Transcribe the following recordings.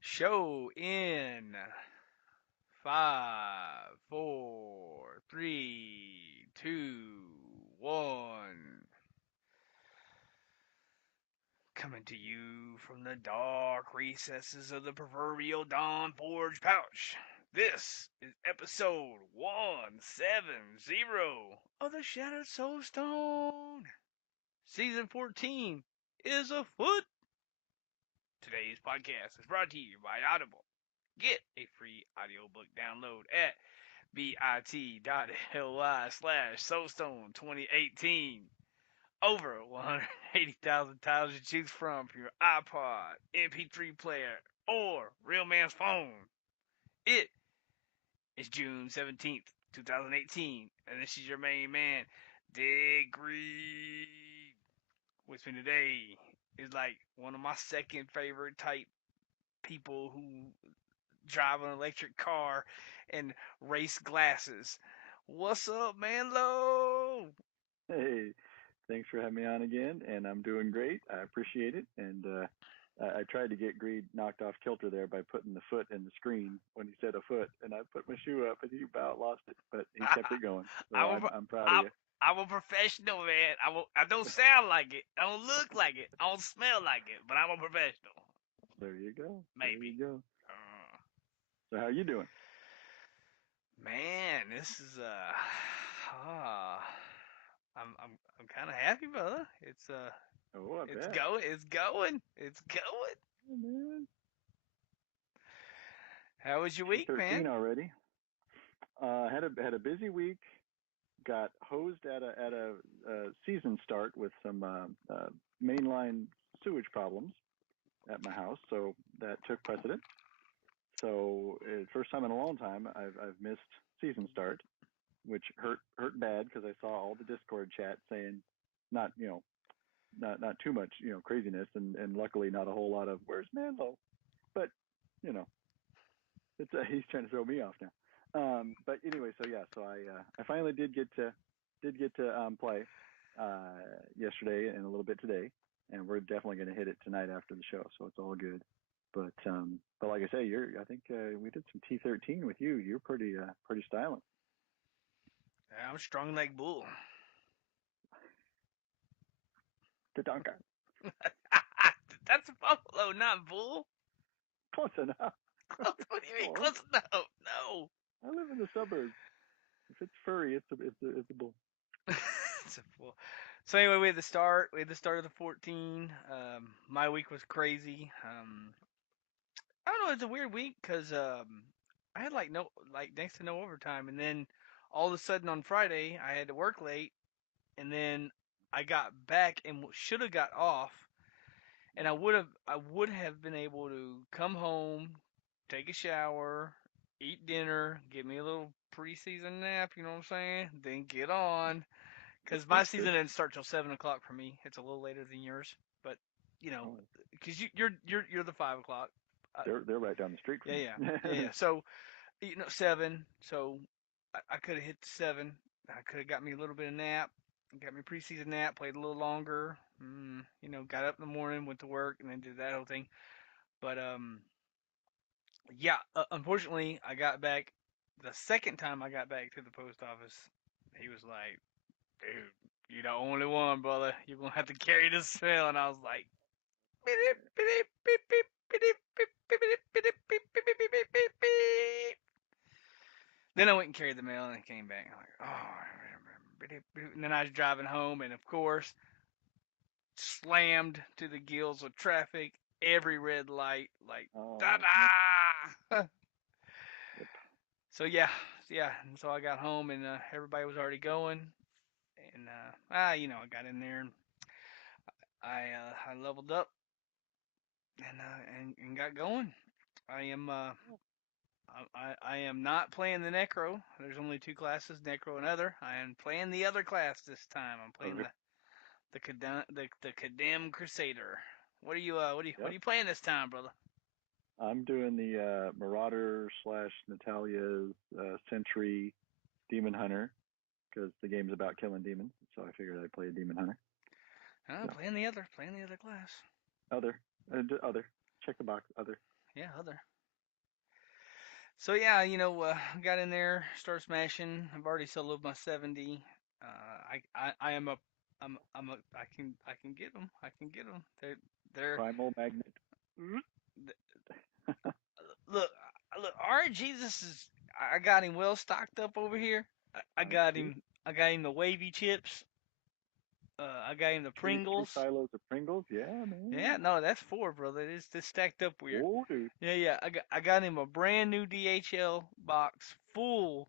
Show in five, four, three, two, one. Coming to you from the dark recesses of the proverbial Dawn Forge pouch. This is episode 170 of the Shattered Soulstone. Season 14 is afoot. Today's podcast is brought to you by Audible. Get a free audiobook download at bit.ly/Soulstone2018. Over 180,000 titles to choose from for your iPod, MP3 player, or real man's phone. It is June 17th, 2018, and this is your main man, Dig Greed. With me today is like one of my second favorite type people who drive an electric car and race glasses. What's up, Manlo? Hey, thanks for having me on again, and I'm doing great. I appreciate it. And I tried to get Greed knocked off kilter there by putting the foot in the screen when he said a foot, and I put my shoe up, and he about lost it, but he kept it going. So I'm I'm proud of I'm you. I'm a professional, man. I don't sound like it. I don't look like it. I don't smell like it. But I'm a professional. There you go. There you Maybe. go. Uh, So how you doing? Man, this is ah, I'm kind of happy, brother. Oh, I It's bet. going. It's going. It's going. Oh, man, How was your week, 213 man? already. Had a busy week. Got hosed at a season start with some mainline sewage problems at my house, so that took precedent. So first time in a long time, I've missed season start, which hurt bad because I saw all the Discord chat saying not not too much craziness, and luckily not a whole lot of where's Manlo, but you know it's he's trying to throw me off now. But anyway, so yeah, so I finally did get to play yesterday and a little bit today, and we're definitely going to hit it tonight after the show, so it's all good. But like I say, I think we did some T13 with you. You're pretty styling. I'm strong like bull. Tatanka. That's a buffalo, not bull. Close enough. Close. What do you mean Close. close? No, no. I live in the suburbs. If it's furry, it's a bull. It's a bull. So anyway, we had the start. We had the start of the 14. My week was crazy. I don't know. It's a weird week because I had like no, like next to no overtime, and then all of a sudden on Friday I had to work late, and then I got back and should have got off, and I would have been able to come home, take a shower, eat dinner, get me a little preseason nap. You know what I'm saying? Then get on, because my That's good. season didn't start till 7 o'clock for me. It's a little later than yours, but you know, Oh, because you're the 5 o'clock. Uh, they're right down the street yeah, from me. yeah, yeah, yeah. So 7. So I could have hit the 7. I could have got me a little bit of nap, got me preseason nap, played a little longer. Got up in the morning, went to work, and then did that whole thing. But yeah. Unfortunately, I got back. The second time I got back to the post office, he was like, "Dude, you're the only one, brother. You're gonna have to carry this smell." And I was like, "Beep, beep, beep, beep, beep, beep, beep, beep, beep, beep, beep, beep, beep, beep, beep, beep." Then I went and carried the mail, and I came back. I'm like, oh. And then I was driving home, and of course, slammed to the gills with traffic. Every red light, like da Oh man. da. Yep. So yeah, yeah. And so I got home, and everybody was already going, and I got in there, and I leveled up, and got going. I am I am not playing the Necro. There's only two classes, Necro and Other. I am playing the other class this time. I'm playing Okay. the Condemned Crusader. What are Yep. you playing this time, brother? I'm doing the Marauder slash Natalia's Sentry Demon Hunter because the game's about killing demons. So I figured I'd play a Demon Hunter. Oh, So playing the other class. other, other. Check the box. Other. Yeah, other. So yeah, got in there, started smashing. I've already soloed my 70. I am a, I can get them. I can get them. They're Primal magnet. look, look. All right, Jesus is. I got him well stocked up over here. I I got see. him. I got him the wavy chips. I got him the Three Pringles. silos of Pringles. Yeah, Yeah, man. no, that's four, brother. It's stacked up weird. Oh, dude. Yeah, yeah. I got him a brand new DHL box full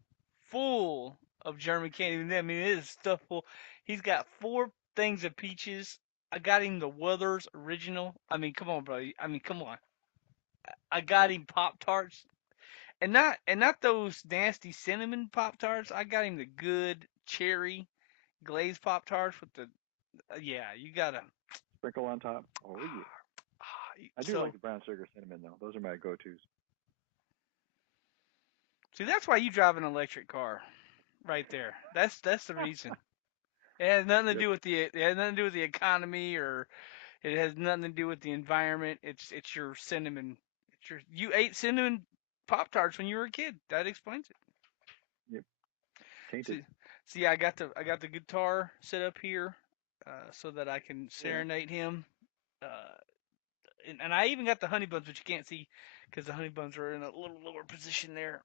of German candy. I mean, it is stuff full. He's got four things of peaches. I got him the Werther's original. I mean, come on, bro. I mean, come on. I got Yes. him Pop Tarts, and not those nasty cinnamon Pop Tarts. I got him the good cherry glazed Pop Tarts with the. Yeah, you gotta. Sprinkle on top. Oh, yeah. I do like So the brown sugar cinnamon, though. Those are my go-tos. see, that's why you drive an electric car, right there. That's the reason. It has nothing to Yep. do with the economy, or it has nothing to do with the environment. It's your cinnamon. You ate cinnamon Pop Tarts when you were a kid. That explains it. Yep. Tainted. See, see, I got the guitar set up here, so that I can Yeah. serenade him. Uh, and I even got the honey buns, which you can't see because the honey buns are in a little lower position there.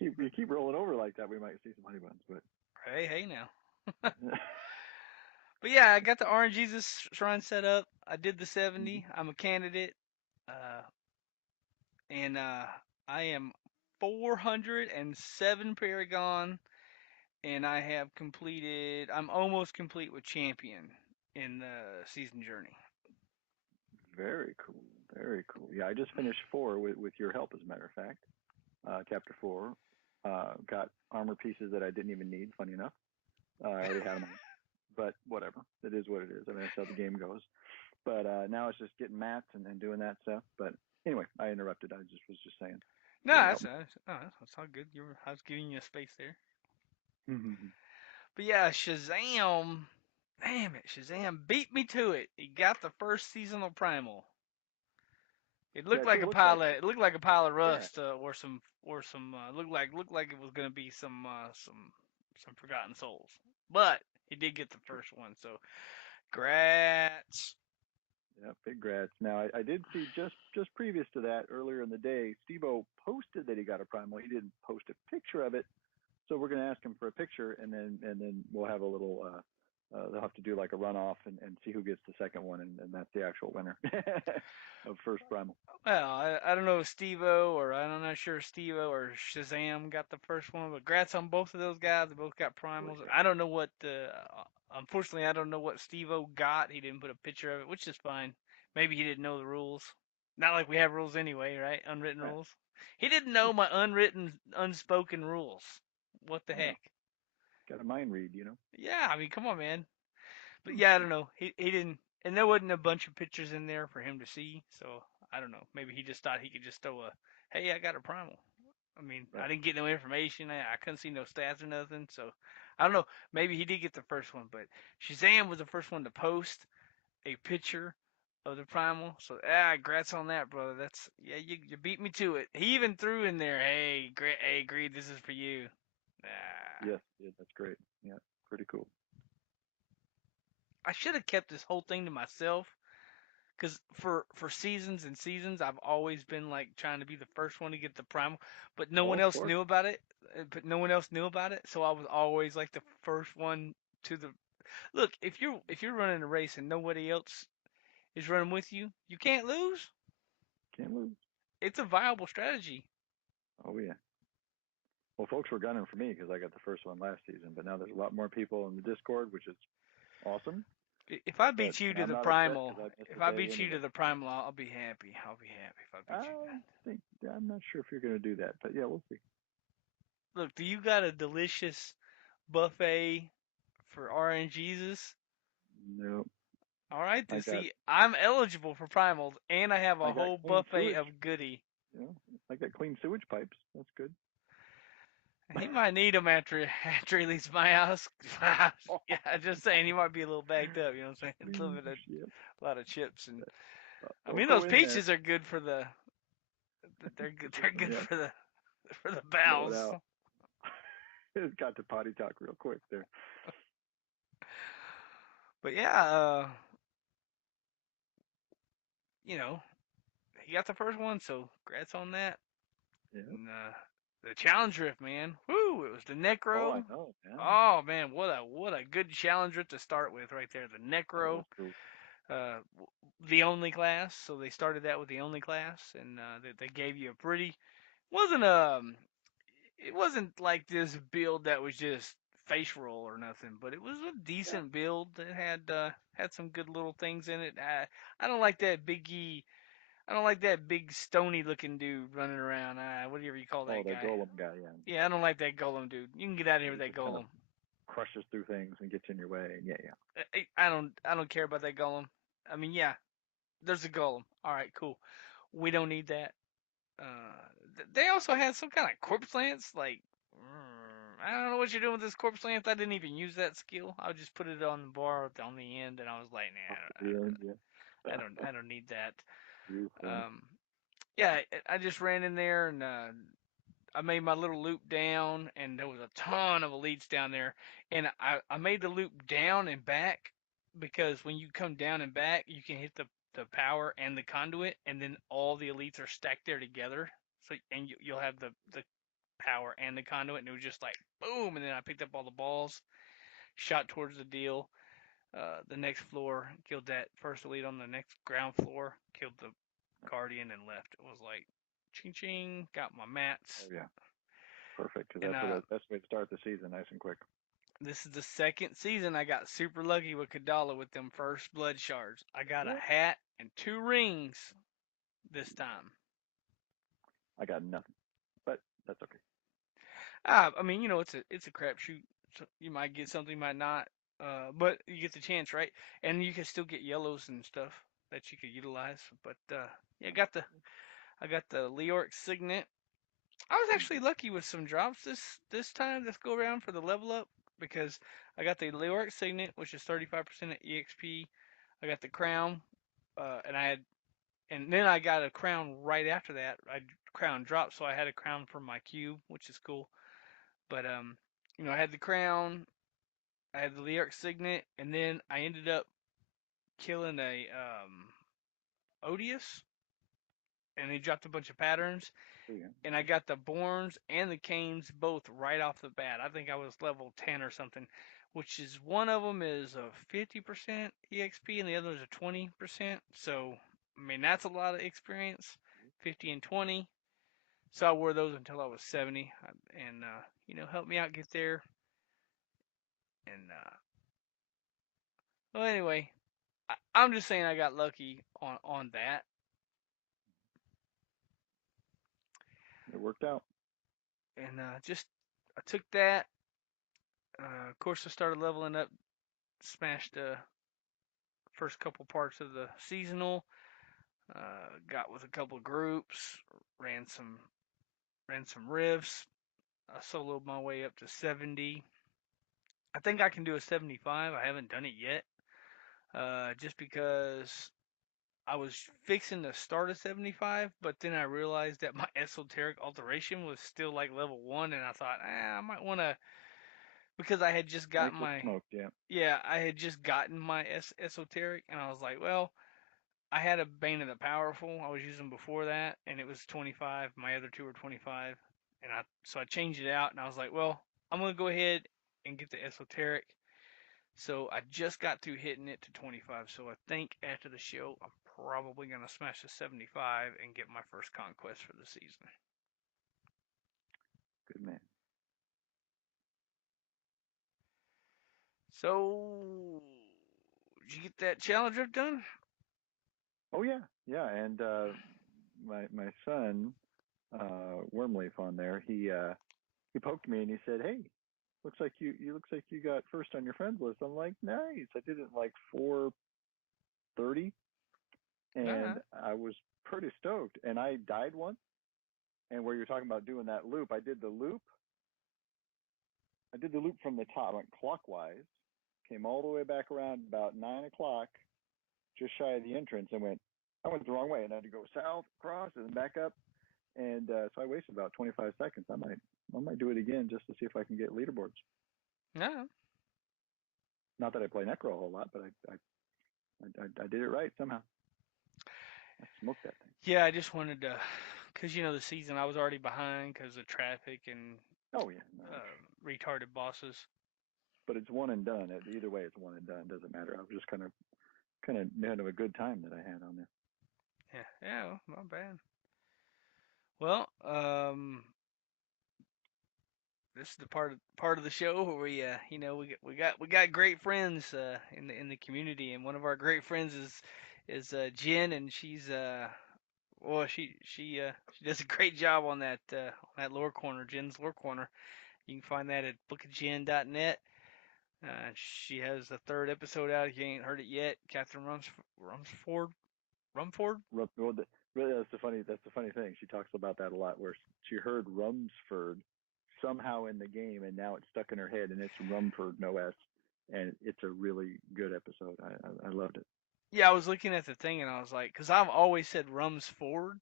You keep rolling over like that, we might see some honey buns, but Hey, hey now. But yeah, I got the Orange Jesus Shrine set up. I did the Mhm. 70. I'm a candidate. Uh, and I am 407 Paragon, and I have completed. I'm almost complete with Champion in the season journey. Very cool. Very cool. Yeah, I just finished four with your help, as a matter of fact. Chapter four. Got armor pieces that I didn't even need. Funny enough, I already had them on. But whatever. It is what it is. I mean, that's how the game goes. But now it's just getting mats and doing that stuff. But anyway, I interrupted. I just was just saying No, for your help. that's all good. I was giving you a space there. Mhm. But yeah, Shazam. Damn it, Shazam beat me to it. He got the first seasonal primal. It Yeah, looked that's like what it a looks like. pile of it looked like a pile of Yeah. rust, or some looked like it was gonna be some forgotten souls. But he did get the True. first one, so grats. Yeah, big grats. Now I did see just previous to that earlier in the day, Steve-O posted that he got a primal. He didn't post a picture of it, so we're going to ask him for a picture, and then we'll have a little. They'll have to do like a runoff and see who gets the second one, and that's the actual winner of first primal. Well, I don't know if Steve-O or I'm not sure if Steve-O or Shazam got the first one, but grats on both of those guys. They both got Oh primals. yeah, I don't know what unfortunately I don't know what Steve-O got. He didn't put a picture of it, which is fine. Maybe he didn't know the rules. Not like we have rules anyway, right? Unwritten yeah, rules. He didn't know my unwritten, unspoken rules. What the I know. heck? Got a mind read, you know. Yeah, I mean, come on, man. But yeah, I don't know. He didn't, and there wasn't a bunch of pictures in there for him to see. So I don't know. Maybe he just thought he could just throw a, hey, I got a primal. I mean, I Right. didn't get no information. I couldn't see no stats or nothing. So I don't know. Maybe he did get the first one, but Shazam was the first one to post a picture of the primal. So congrats on that, brother. That's yeah, you beat me to it. He even threw in there, hey, Greed, this is for you. Ah. Yes, yeah, that's great. Yeah, pretty cool. I should have kept this whole thing to myself. Because for seasons and seasons, I've always been like trying to be the first one to get the primal, but no Oh, one of else course. knew about it. But no one else knew about it, so I was always like the first one to the look. If you're running a race and nobody else is running with you, you can't lose. Can't lose. It's a viable strategy. Oh yeah. Well, folks were gunning for me because I got the first one last season, but now there's a lot more people in the Discord, which is awesome. If I But beat you and to I'm the not upset primal, because I missed if the I day beat you to anyway. the So primal, I'll be happy. I'll be happy if I beat you to I that. think I'm not sure if you're going to do that, but yeah, we'll see. Look, do you got a delicious buffet for RNGesus? No, All right, I then got see, I'm eligible for primals, and I have I a got whole clean buffet sewage. of goodie. You know, I got clean sewage pipes. That's good. He might need them after he leaves my house. Yeah, just saying, he might be a little backed up. You know what I'm saying? A little Clean bit of shit. a lot of chips, and I Don't mean go those in there. peaches are good for the. They're good. Get They're some, good yeah, for the blow it bowels. out. It's got to potty talk real quick there. But yeah, you know, he got the first one, so congrats on that. Yeah. And, the challenge drift, man. Woo! It was the Oh, I Necro. know, man. Oh man, what a good challenge drift to start with right there. The That was Necro, cool. uh, the only class. So they started that with the only class, and they gave you a pretty wasn't it wasn't like this build that was just face roll or nothing, but it was a Yeah. decent build that had some good little things in it. I don't like that biggie. I don't like that big stony looking dude running around. Whatever you call Oh, that the guy. golem guy, yeah. Yeah, I don't like that golem dude. You can get out of here with He that just kind of golem. crushes through things and gets in your way. And yeah, yeah. I don't care about that golem. I mean, yeah, there's a golem. All right, cool. We don't need that. They also had some kind of corpse lance. Like, I don't know what you're doing with this corpse lance. I didn't even use that skill. I just put it on the bar on the end, and I was like, Off nah, at the end, yeah. I don't need that. You funny. Um, yeah, I just ran in there and I made my little loop down, and there was a ton of elites down there. And I made the loop down and back because when you come down and back, you can hit the power and the conduit, and then all the elites are stacked there together. So and you'll have the power and the conduit, and it was just like boom. And then I picked up all the balls, shot towards the deal. The next floor, killed that first elite on the next ground floor, killed the guardian, and left. It was like ching ching, got my mats. Oh yeah, perfect. Because And that's what that's the way to start the season, nice and quick. this is the second season I got super lucky with Kadala with them first blood shards. I got a Yeah. hat and two rings this time. I got nothing, but that's okay. I mean, it's a crapshoot. So you might get something, you might not. But you get the chance, right? And you can still get yellows and stuff that you could utilize. But yeah, I got the Leoric signet. I was actually lucky with some drops this time, this go around for the level up because I got the Leoric signet, which is 35% of EXP. I got the crown, and then I got a crown right after that. I crown dropped, so I had a crown for my cube, which is cool. But I had the crown, I had the Leoric signet, and then I ended up killing a Odious, and he dropped a bunch of patterns, Oh yeah. and I got the Borns and the Canes both right off the bat. I think I was level 10 or something, which is one of them is a 50% EXP and the other is a 20%. So, I mean, that's a lot of experience, 50 and 20. So I wore those until I was 70, and helped me out get there. And well, anyway, I'm just saying I got lucky on that, It worked out. and just I took that. Of course, I started leveling up, smashed first couple parts of the seasonal. Got with a couple of groups, ran some ran some rifts. I soloed my way up to 70. I think I can do a 75. I haven't done it yet, just because I was fixing to start a 75, but then I realized that my esoteric alteration was still like level one, and I thought, I might want to because I had just Make gotten it my smoked, yeah. yeah, I had just gotten my esoteric, and I was like, well, I had a Bane of the Powerful I was using before that, and it was 25. My other two were 25, and I changed it out, and I was like, well, I'm gonna go ahead and get the esoteric. So I just got through hitting it to 25. So I think after the show, I'm probably gonna smash the 75 and get my first conquest for the season. Good man. So did you get that challenge I've done? Oh yeah, yeah. And my son, Wormleaf on there, he poked me and he said, "Hey, looks like you got first on your friends list." I'm like, "Nice." I did it in like 4:30, Uh-huh. and I was pretty stoked. And I died once. And where you're talking about doing that loop, I did the loop. I did the loop from the top, went clockwise, came all the way back around about 9 o'clock, just shy of the entrance, and went. I went the wrong way, and I had to go south, across, and then back up. and so I wasted about 25 seconds. I might do it again just to see if I can get leaderboards. No. Not that I play Necro a whole lot, but I did it right somehow. I smoked that thing. Yeah, I just wanted to, cause the season I was already behind because of traffic and Oh yeah, no, retarded bosses. but it's one and done. Either way, it's one and done. Doesn't matter. I was just kind of had a good time that I had on there. Yeah, yeah, well, not bad. Well, this is the part of the show where we got great friends in the community, and one of our great friends is Jen, and she's well she does a great job on that lore corner, Jen's lore corner. You can find that at bookofjen.net. She has the third episode out. If you ain't heard it yet, Catherine Rumsford. Rumford. Well, really, that's the funny thing. She talks about that a lot, where she heard Rumsford somehow in the game, and now it's stuck in her head, and it's Rumford, no S, and it's a really good episode. I loved it. Yeah, I was looking at the thing and I was like, because I've always said Rumsford,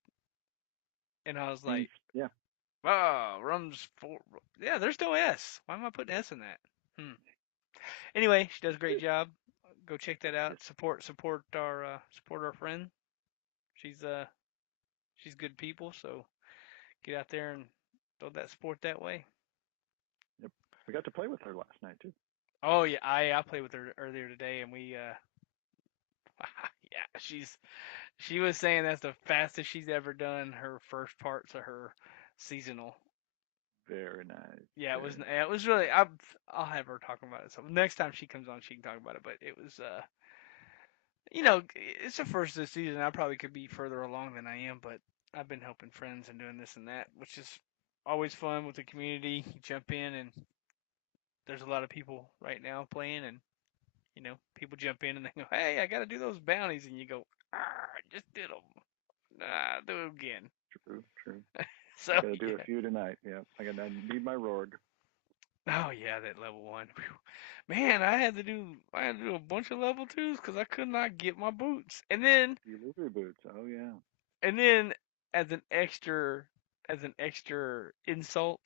and I was Means like, yeah, oh, Rumsford. Yeah, there's no S. Why am I putting S in that? Hmm. Anyway, she does a great job. Go check that yeah, out. Support our friend. She's uh she's good people. So get out there and throw that support that way. yep. We got to play with her last night too. Oh yeah, I played with her earlier today, and we yeah, she was saying that's the fastest she's ever done her first parts of her seasonal. Very nice, Yeah, it was very nice. it was really I'll have her talking about it. So next time she comes on, she can talk about it. But it was it's the first of the season. I probably could be further along than I am, but I've been helping friends and doing this and that, which is always fun with the community. You jump in and there's a lot of people right now playing, and people jump in and they go, "Hey, I got to do those bounties," and you go, "Ah, I just did them. Nah, do it again." True, true. I So got to do a yeah. few tonight. Yeah, I need my Rorg. Oh yeah, that level one. Whew. Man, I had to do a bunch of level twos because I could not get my boots. Delivery boots. Oh yeah. And then as an extra insult,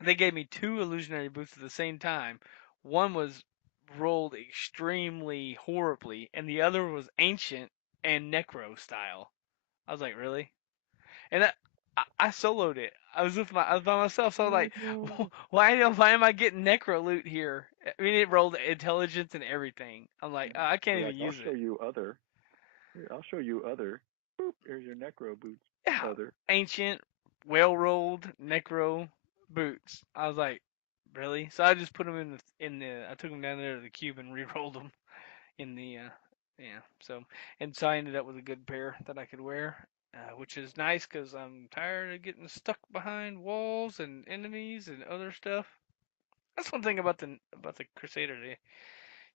they gave me two illusionary boots at the same time. One was rolled extremely horribly, and the other was ancient and necro style. I was like, really? And I soloed it. I was by myself, so I was Oh like, no. why am I getting necro loot here? I mean, it rolled intelligence and everything. I'm like, Yeah. oh, I can't You're even like, I'll use show it. you other. Here, I'll show you other. Boop. Here's your necro boots. Yeah, Other. ancient, well rolled necro boots. I was like, really? So I just put them in the. I took them down there to the cube and re-rolled them in the. Yeah. So I ended up with a good pair that I could wear, which is nice because I'm tired of getting stuck behind walls and enemies and other stuff. That's one thing about the Crusader.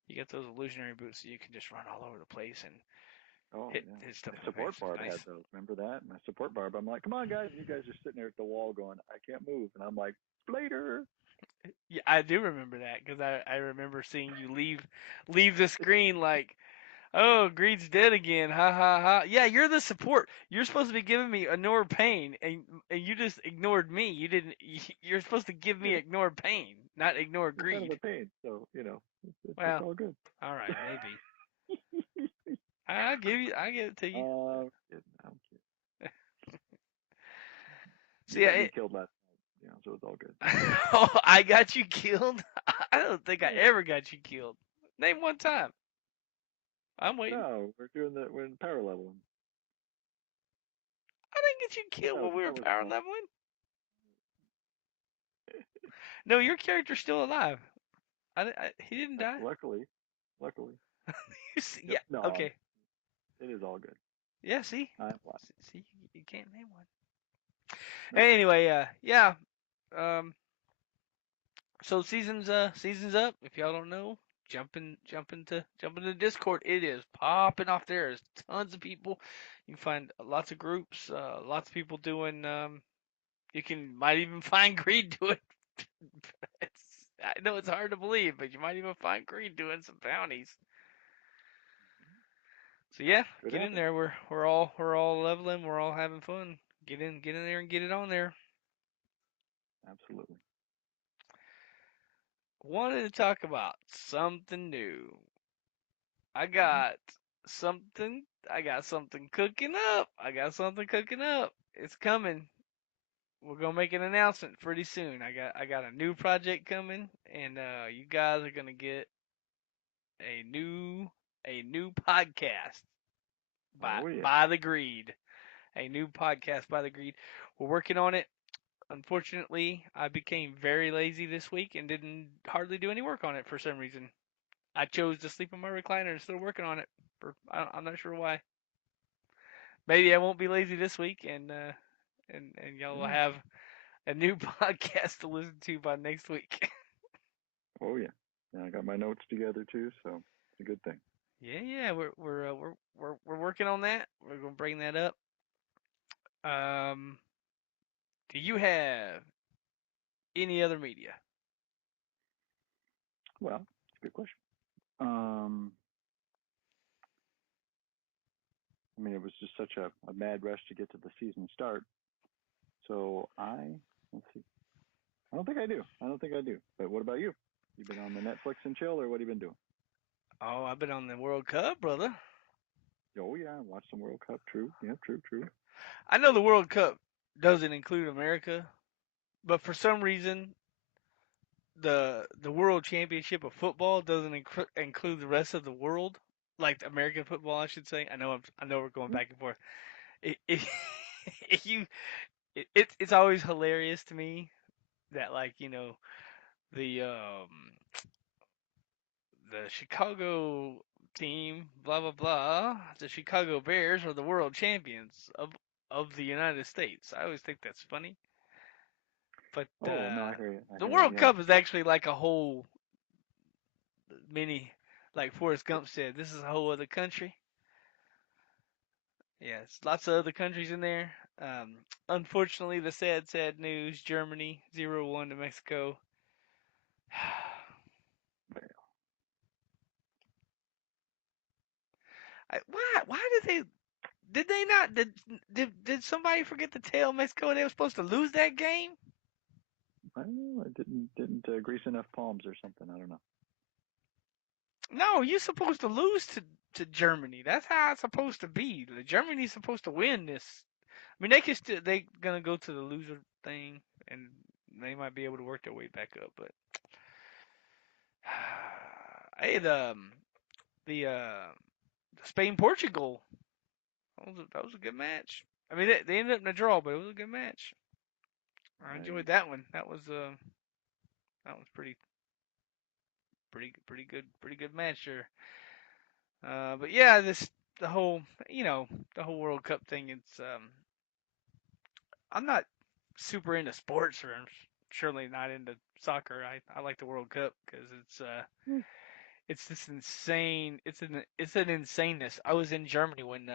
You get those illusionary boots, so you can just run all over the place and Oh hit yeah. stuff My in the face. support It's barb had nice. those. Remember that? My support barb. I'm like, come on guys, and you guys are sitting there at the wall going, I can't move, and I'm like, later. Yeah, I do remember that because I remember seeing you leave the screen like, oh, Greed's dead again. Ha ha ha. Yeah, you're the support. You're supposed to be giving me ignore pain, and you just ignored me. You didn't. You're supposed to give me Yeah, ignore pain, not ignore you're kind of greed. a pain, so it's Well, all good. all right, maybe. I give it to you. I'm kidding. So You yeah, got me killed last night, so it's all good. oh, I got you killed. I don't think I Yeah. ever got you killed. Name one time. I'm waiting. No, we're in power level. I didn't get you killed That was when we were that was power fun. leveling. No, your character's still alive. He didn't die. Luckily. Yep. Yeah. No, Okay. it is all good. Yeah. See. I'm fine. See. You can't name one. Nope. Anyway. Yeah. Um. So season's up. If y'all don't know, jump into Discord. It is popping off there. There's tons of people. You can find lots of groups. Lots of people doing. You might even find Greed doing. I know it's hard to believe, but you might even find Greed doing some bounties. So yeah, Could get in happen. there. We're all leveling. We're all having fun. get in there and get it on there. Absolutely. Wanted to talk about something new. I Mhm. got I got something cooking up. I got something cooking up. It's coming. We're gonna make an announcement pretty soon. I got a new project coming, and you guys are gonna get a new podcast Oh yeah. by the Greed. A new podcast by the Greed. We're working on it. Unfortunately, I became very lazy this week and didn't hardly do any work on it for some reason. I chose to sleep in my recliner instead of working on it. I'm not sure why. Maybe I won't be lazy this week, and y'all will Yeah. have a new podcast to listen to by next week. Oh yeah. Yeah. I got my notes together too, so it's a good thing. Yeah, we're working on that. We're gonna bring that up. Um, do you have any other media? Well, it's a good question. Um, I mean, it was just such a mad rush to get to the season start. So let's see. I don't think I do. I don't think I do. But what about you? You been on the Netflix and chill, or what have you been doing? Oh, I've been on the World Cup, brother. Oh yeah, watch some World Cup. True. Yeah, true, true. I know the World Cup doesn't include America, but for some reason the World Championship of football doesn't include the rest of the world, like American football, I should say. I know we're going Hmm. back and forth. It, it, you, it's always hilarious to me that like the the Chicago team, blah blah blah, the Chicago Bears are the world champions of the United States. I always think that's funny, but Oh no, I hear you. I the hear you. World Yeah. Cup is actually like a whole mini, like Forrest Gump said, this is a whole other country. Yes, lots of other countries in there. Unfortunately, the sad news: Germany 0-1 to Mexico. Why did they not did somebody forget to tell Mexico they were supposed to lose that game? I don't know. I didn't grease enough palms or something. I don't know. No, you're supposed to lose to Germany. That's how it's supposed to be. Germany's supposed to win this. I mean, they gonna go to the loser thing, and they might be able to work their way back up. But hey, the Spain Portugal, that was a good match. I mean, they ended up in a draw, but it was a good match. I Right. enjoyed that one. That was pretty good match there. But yeah, this the whole the whole World Cup thing. I'm not super into sports, or I'm surely not into soccer. I like the World Cup because Hmm. it's this insane. It's an insaneness. I was in Germany when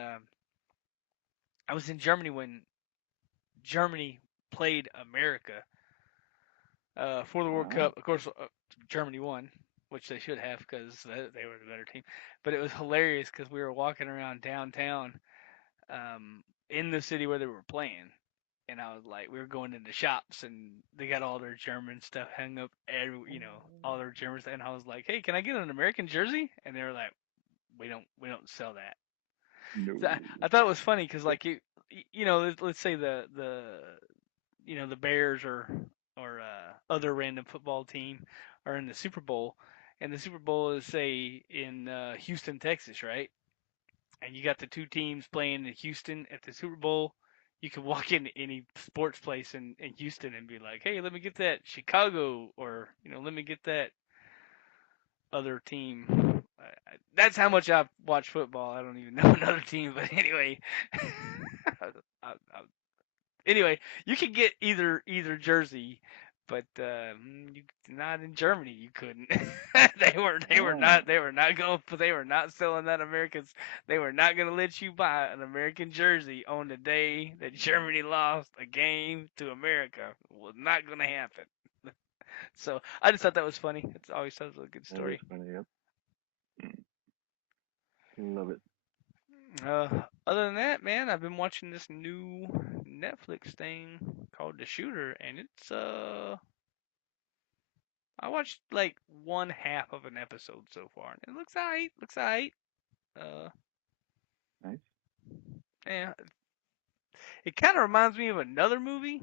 Germany played America for the World Wow. Cup. Of course, Germany won, which they should have because they were the better team. But it was hilarious because we were walking around downtown in the city where they were playing. And I was like, we were going into shops, and they got all their German stuff hung up, all their German stuff. And I was like, hey, can I get an American jersey? And they were like, we don't sell that. No. So I thought it was funny because like let's say the Bears or other random football team are in the Super Bowl, and the Super Bowl is say in Houston, Texas, right? And you got the two teams playing in Houston at the Super Bowl. You can walk into any sports place in Houston and be like, "Hey, let me get that Chicago," or "Let me get that other team." That's how much I watch football. I don't even know another team, but anyway, I, anyway, you could get either jersey, but not in Germany. You couldn't. Oh. they were not going. They were not selling that Americans. They were not going to let you buy an American jersey on the day that Germany lost a game to America. It was not going to happen. So I just thought that was funny. It's always such a good That is story. funny. Yep. Love it. Uh, Other than that, man, I've been watching this new Netflix thing called The Shooter, and I watched like one half of an episode so far, and it looks alright. Looks alright. Uh, Nice. yeah, it kind of reminds me of another movie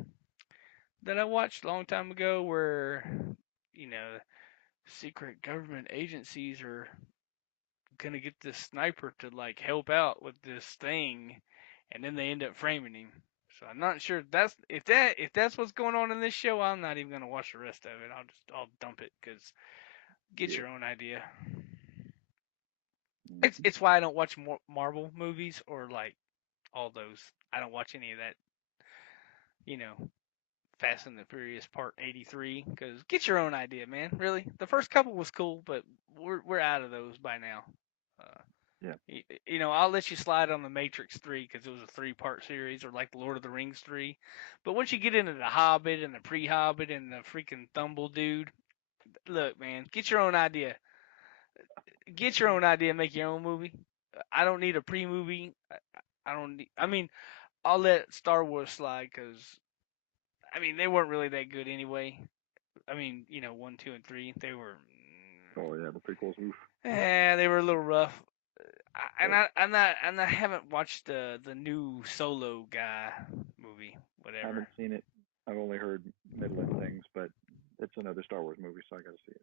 that I watched a long time ago, where you know secret government agencies are gonna get this sniper to like help out with this thing, and then they end up framing him. So I'm not sure if that's what's going on in this show. I'm not even gonna watch the rest of it. I'll dump it because get Yeah. your own idea. It's Hmm. it's why I don't watch Marvel movies or like all those. I don't watch any of that. You know, Fast and the Furious Part 83 because get your own idea, man. Really, the first couple was cool, but we're out of those by now. Uh, Yeah. I'll let you slide on the Matrix 3 because it was a three-part series, or like the Lord of the Rings 3. But once you get into the Hobbit and the pre-Hobbit and the freaking Thumble dude, look, man, get your own idea. Get your own idea. Make your own movie. I don't need a pre-movie. I don't need. I mean, I'll let Star Wars slide because I mean they weren't really that good anyway. I mean, one, two, and three, they were. Oh yeah, the prequels. Oof. They were a little rough. And Right. I haven't watched the new Solo guy movie, whatever. Haven't seen it. I've only heard middling things, but it's another Star Wars movie, so I got to see it.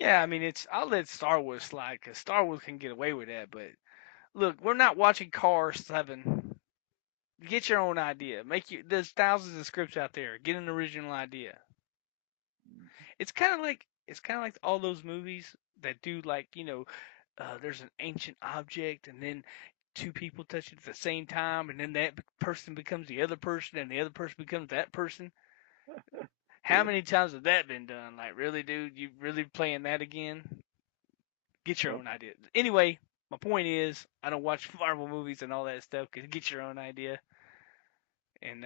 Yeah, I mean I'll let Star Wars slide because Star Wars can get away with that. But look, we're not watching Cars 7. Get your own idea. There's thousands of scripts out there. Get an original idea. Mm-hmm. It's kind of like all those movies that do like there's an ancient object and then two people touch it at the same time and then that person becomes the other person and the other person becomes that person. How Yeah. many times has that been done? Like, really, dude? You really playing that again? Get your Yep. own idea. Anyway, my point is, I don't watch Marvel movies and all that stuff. Cause get your own idea. And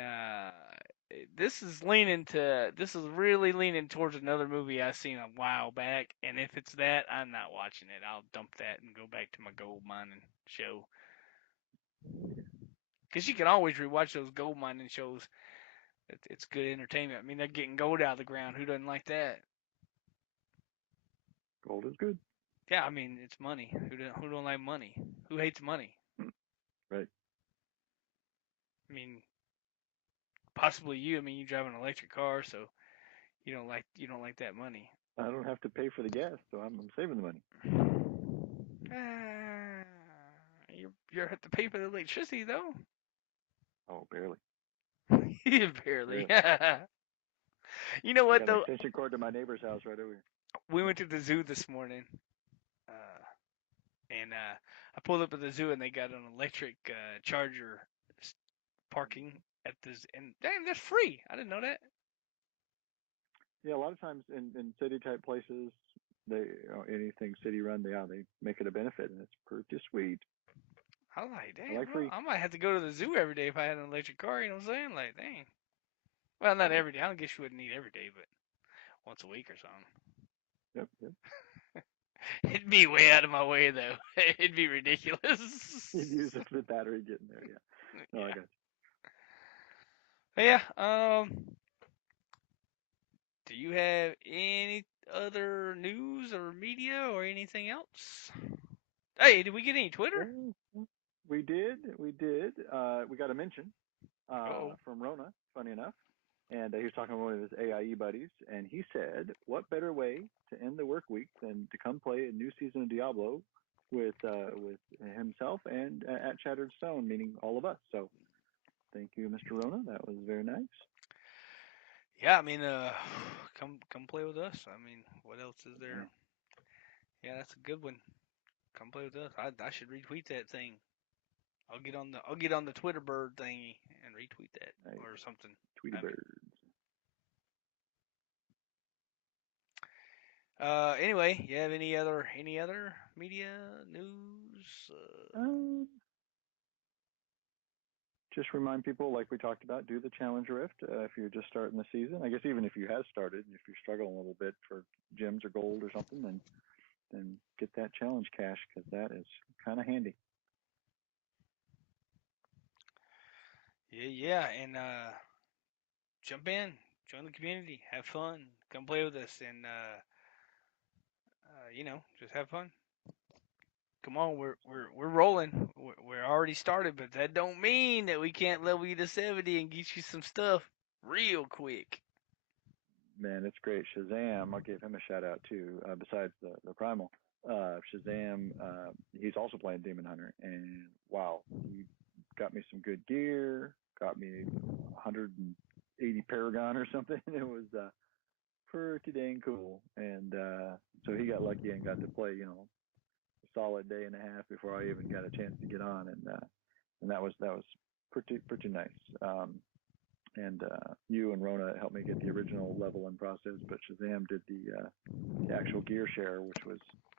this is really leaning towards another movie I seen a while back. And if it's that, I'm not watching it. I'll dump that and go back to my gold mining show. Cause you can always rewatch those gold mining shows. It's good entertainment. I mean, they're getting gold out of the ground. Who doesn't like that? Gold is good. Yeah, I mean it's money. Who don't like money? Who hates money? Right. I mean, possibly you. I mean, you drive an electric car, so you don't like that money. I don't have to pay for the gas, so I'm saving the money. Ah, you have to pay for the electricity though. Oh, barely. Barely. Barely. You know I what got an though? extension cord to my neighbor's house right over here. We went to the zoo this morning, uh, and I pulled up at the zoo and they got an electric charger parking at this, and damn, that's free. I didn't know that. Yeah, a lot of times in city type places, anything city run, they make it a benefit, and it's pretty sweet. I was like, I damn, like bro, free. I might have to go to the zoo every day if I had an electric car. You know what I'm saying? Like, dang. Well, not Yep. every day. I don't guess you wouldn't need every day, but once a week or something. Yep. Yep. It'd be way out of my way though. It'd be ridiculous. You'd use it for the battery getting there. Yeah. No, I Yeah. got But yeah. Do you have any other news or media or anything else? Hey, did we get any Twitter? you. We did. We did. We got a mention Uh oh. from Rona. Funny enough. And he was talking to one of his AIE buddies, and he said, "What better way to end the work week than to come play a new season of Diablo with himself and at Shattered Stone, meaning all of us." So thank you, Mr. Rona. That was very nice. Yeah, I mean, come play with us. I mean, what else is Yeah, there? Yeah, that's a good one. Come play with us. I should retweet that thing. I'll get on the Twitter bird thingy and retweet that nice. or something. Tweety I mean, birds. anyway, you have any other media news? Um, just remind people, like we talked about, do the challenge rift if you're just starting the season. I guess even if you have started, if you're struggling a little bit for gems or gold or something, then get that challenge cash because that is kind of handy. Yeah, yeah, and jump in, join the community, have fun, come play with us, and just have fun. Come on, we're rolling. We're already started, but that don't mean that we can't level you to 70 and get you some stuff real quick. Man, it's great. Shazam, I'll give him a shout out too. Besides the primal, Shazam, he's also playing Demon Hunter, and wow, he got me some good gear, got me 180 Paragon or something. It was pretty dang cool, and so he got lucky and got to play, a solid day and a half before I even got a chance to get on, and that was pretty nice. And you and Rona helped me get the original level and process, but Shazam did the actual gear share, which was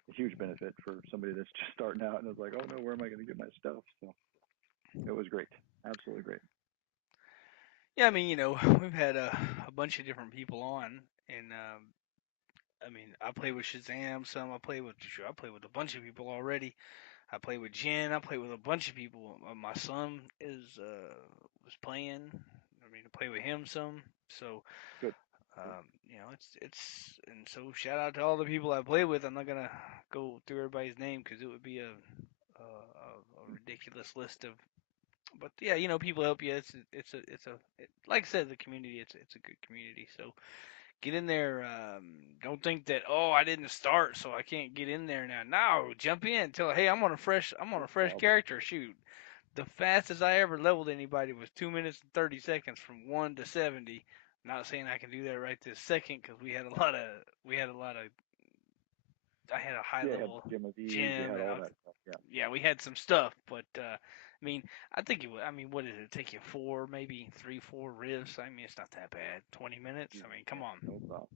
a huge benefit for somebody that's just starting out and was like, oh no, where am I going to get my stuff? So it was great, absolutely great. Yeah, I mean, we've had a bunch of different people on, and I mean, I play with Shazam some. I play with a bunch of people already. I play with Jen. I play with a bunch of people. My son is was playing. I mean, I play with him some. So, Good, good. it's and so shout out to all the people I play with. I'm not gonna go through everybody's name because it would be a ridiculous list of. But yeah, people help you. Like I said, the community. It's a good community. So get in there. Don't think that I didn't start, so I can't get in there now. No, jump in. Tell hey, I'm on No a fresh problem. character. Shoot, the fastest I ever leveled anybody was 2 minutes and 30 seconds from 1 to 70. Not saying I can do that right this second because we had a lot of I had a high Yeah, you had level Gem of Eve, you gym had and all that stuff. Yeah. yeah, we had some stuff, but I mean, I think it would. I mean, what did it take you four, maybe three, four rifts? I mean, it's not that bad. 20 minutes. I Easy. mean, come Yeah, on. no problem.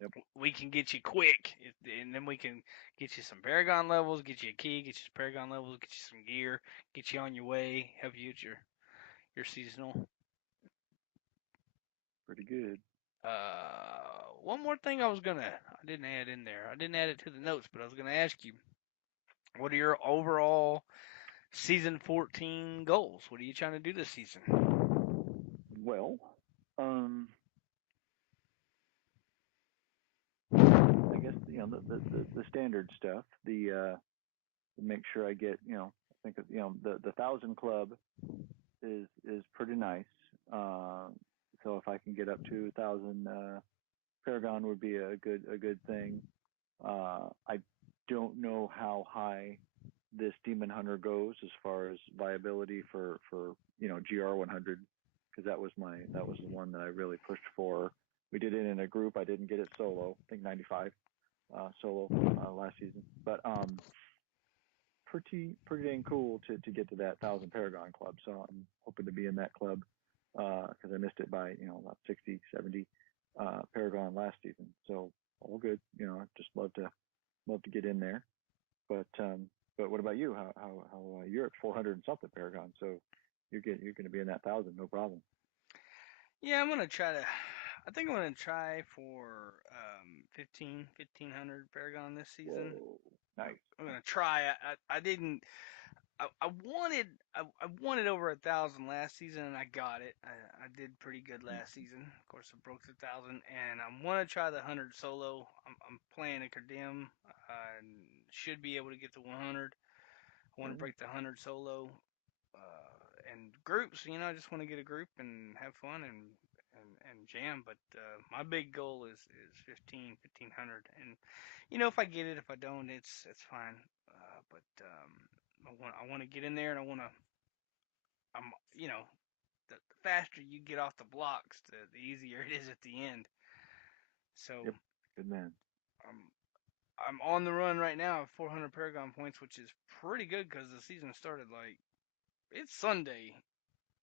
Yep. We can get you quick, and then we can get you some Paragon levels, get you a key, get you some Paragon levels, get you some gear, get you on your way, help you with your seasonal. Pretty good. One more thing I didn't add in there. I didn't add it to the notes, but I was gonna ask you, what are your overall season 14 goals? What are you trying to do this season? Well, um, I guess the standard stuff. Make sure I get, I think the 1,000 club is pretty nice. Uh, so if I can get up to 1,000 Paragon would be a good thing. I don't know how high this Demon Hunter goes as far as viability for GR 100, because that was the one that I really pushed for. We did it in a group. I didn't get it solo. I think 95 solo last season, but pretty dang cool to get to that 1,000 Paragon club. So I'm hoping to be in that club because I missed it by about 60, 70 Paragon last season. So all good. I just love to get in there. But what about you? How you're at 400 and something Paragon, so you're gonna be in that 1,000, no problem. Yeah, I'm gonna try to. I think I'm gonna try for 1500 Paragon this season. Whoa, nice. I'm gonna try. I didn't. I wanted I wanted over 1,000 last season and I got it. I did pretty good last season. Of course, I broke the 1,000 and I want to try the 100 solo. I'm playing a Condemn. And should be able to get the 100. I want to Nice. break the 100 solo. And groups, I just want to get a group and have fun and jam. But my big goal is 1500. And if I get it, if I don't, it's fine. But I want to get in there, and I'm the faster you get off the blocks, the easier it is at the end. So Yep, good man. I'm I'm on the run right now of 400 Paragon points, which is pretty good because the season started like it's Sunday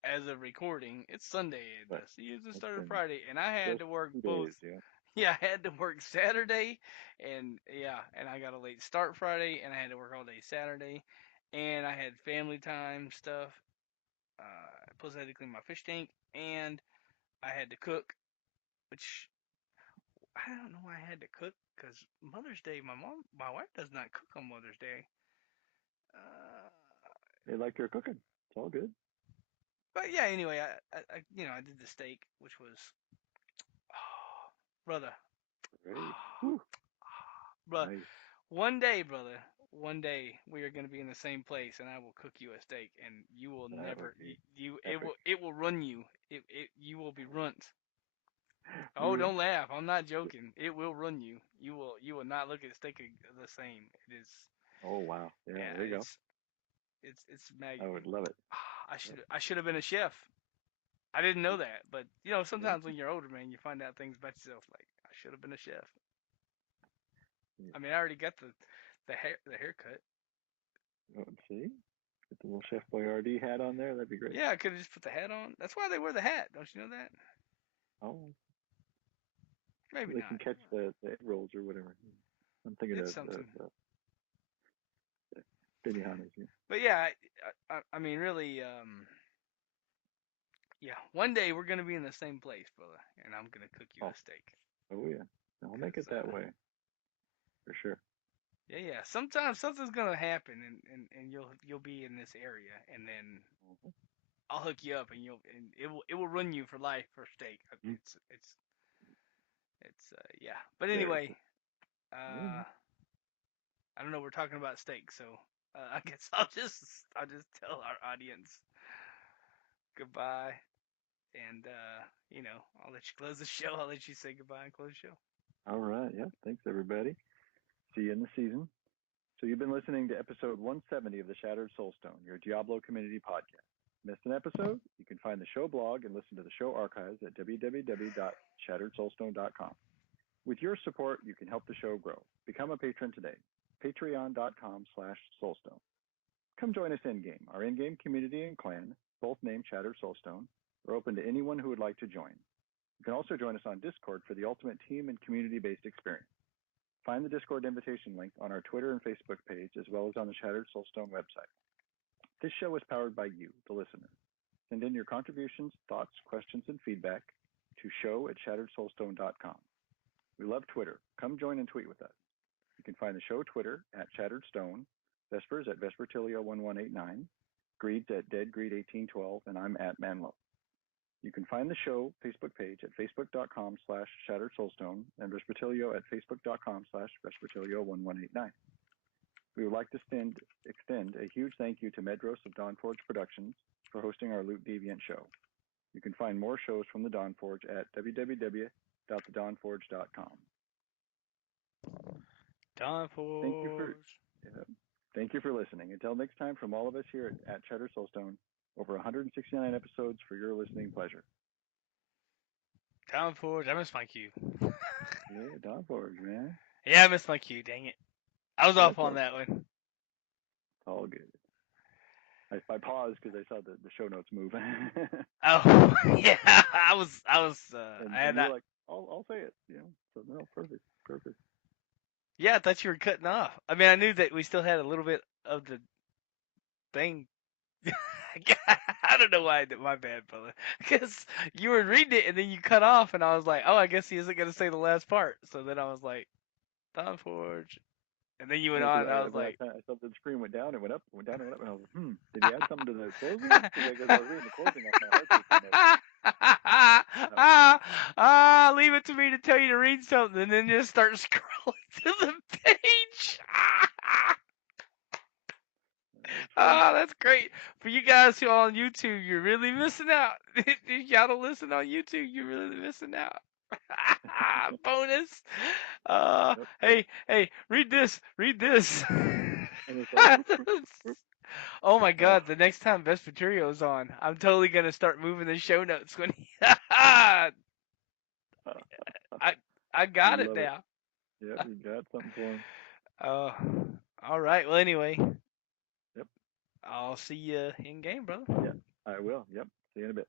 as of recording. It's Sunday. The Right. season It's started been Friday, and I had just to work 2 days. both. Yeah. Yeah, I had to work Saturday, and yeah, and I got a late start Friday, and I had to work all day Saturday, and I had family time stuff. Plus, I had to clean my fish tank, and I had to cook, which I don't know why I had to cook because Mother's Day, my wife does not cook on Mother's Day. Uh, They like your cooking. It's all good. But yeah, anyway, I did the steak, which was, oh, brother, Great. Whew. brother. Nice. One day, brother, one day we are going to be in the same place, and I will cook you a steak, and you will That would never, be it epic. will run you. You will be runt. Oh, You don't laugh. I'm not joking. It will run you. You will not look at steak the same. It is, oh wow. Yeah, yeah, there you go. it's mag. I would love it. Yep. I should have been a chef. I didn't know Yep. that, but Yeah. sometimes when you're older, man, you find out things about yourself. Like I should have been a chef. Yeah. I mean, I already got the haircut. Oh, see? Get the little Chef Boyardee hat on there. That'd be great. Yeah, I could have just put the hat on. That's why they wear the hat. Don't you know that? Oh, so Maybe they can not. catch the egg rolls or whatever. I'm thinking It's of something. Benihanas. Yeah. But yeah, I mean, really, yeah. One day we're gonna be in the same place, brother, and I'm gonna cook you Oh, a steak. oh yeah. I'll make Cause it that way for sure. yeah. Sometimes something's gonna happen, and you'll be in this area, and then Mhm. I'll hook you up, and it will run you for life for steak. Mm. It's yeah. But Very anyway, cool. Yeah, uh, man. I don't know. We're talking about steak, so I guess I'll just tell our audience goodbye, and I'll let you close the show. I'll let you say goodbye and close the show. All right. Yeah. Thanks, everybody. See you in the season. So you've been listening to episode 170 of the Shattered Soulstone, your Diablo community podcast. Missed an episode? You can find the show blog and listen to the show archives at www.shatteredsoulstone.com. With your support, you can help the show grow. Become a patron today. Patreon.com/Soulstone. Come join us in-game. Our in-game community and clan, both named Shattered Soulstone, are open to anyone who would like to join. You can also join us on Discord for the ultimate team and community-based experience. Find the Discord invitation link on our Twitter and Facebook page, as well as on the Shattered Soulstone website. This show is powered by you, the listener. Send in your contributions, thoughts, questions, and feedback to show@shatteredsoulstone.com. We love Twitter. Come join and tweet with us. You can find the show Twitter at Shattered Stone, Vespers at Vespertilio1189, Greeds at DeadGreed1812, and I'm at Manlow. You can find the show Facebook page at facebook.com/shatteredsoulstone and Vespertilio at facebook.com/Vespertilio1189. We would like to extend a huge thank you to Medros of Dawnforge Productions for hosting our Loot Deviant show. You can find more shows from the Dawnforge at www.thedawnforge.com. Time Thank you for Forge. uh, thank you for listening. Until next time, from all of us here at Shattered Soulstone, over 169 episodes for your listening pleasure. Time Forge. I missed my cue. Yeah, Dawnforge, man. Yeah, I missed my cue. Dang it. I was off That's on okay. that one. It's all good. I paused because I saw the show notes move. Oh yeah, I And had you were that. like, I'll say it, you know. So no, perfect, perfect. Yeah, I thought you were cutting off. I mean, I knew that we still had a little bit of the thing. I don't know why I did. My bad, brother. Because you were reading it and then you cut off, and I was like, oh, I guess he isn't gonna say the last part. So then I was like, Time Forge, and then you went Yeah, on, because and I was when like, I saw the screen went down, it went up, went down, and went up, and I was like, did he add something to the closing? Because I was reading the closing off my hard paper notes. Uh, leave it to me to tell you to read something, and then just start scrolling to the page. that's right. Oh, that's great. For you guys who are on YouTube, you're really missing out. If y'all don't listen on YouTube, you're really missing out. Bonus. Yep, yep. Hey, read this. Read this. And it's like, whoop, whoop, whoop. Oh my Oh, god, the next time Vespertilio's on, I'm totally gonna start moving the show notes when I I got it love it. now. Yep, you got something for him. Uh, all right. Well, anyway, Yep, I'll see you in game, brother. yeah, I will. Yep. See you in a bit.